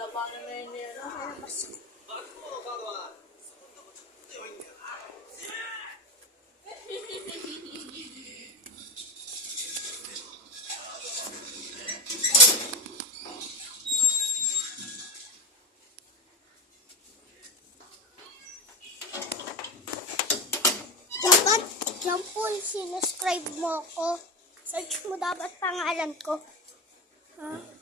Dapat, Jampol, sinuscribe mo ko. Search mo dapat pangalan ko. Ha?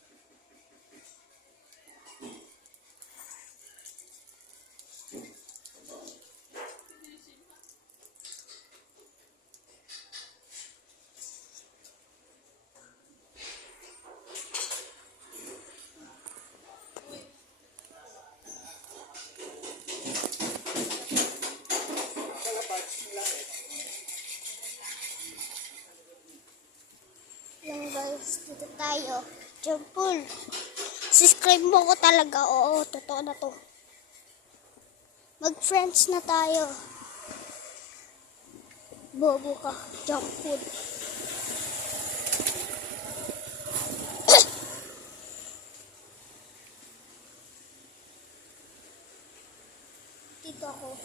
Yan guys, dito tayo. Jampol, subscribe mo ko talaga. Oo, totoo na to. Mag-friends na tayo. Bobo ka, Jampol. Dito ako.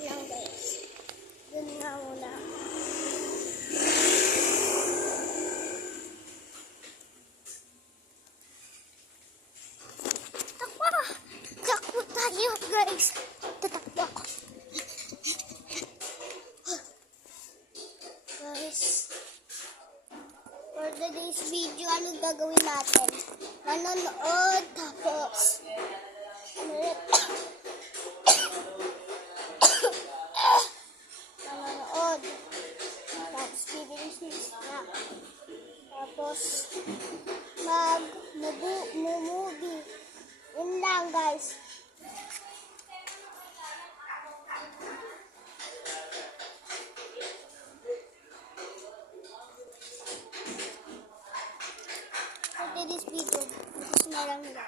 Yan guys. Dun nga muna. Takbo tayo guys. Tatakbo ako. Guys, for today's video, anong gagawin natin? Manonood, tapos manonood, tapos bibili na, tapos mag-movie. Yun lang guys. For today's video, gusto na lang nila.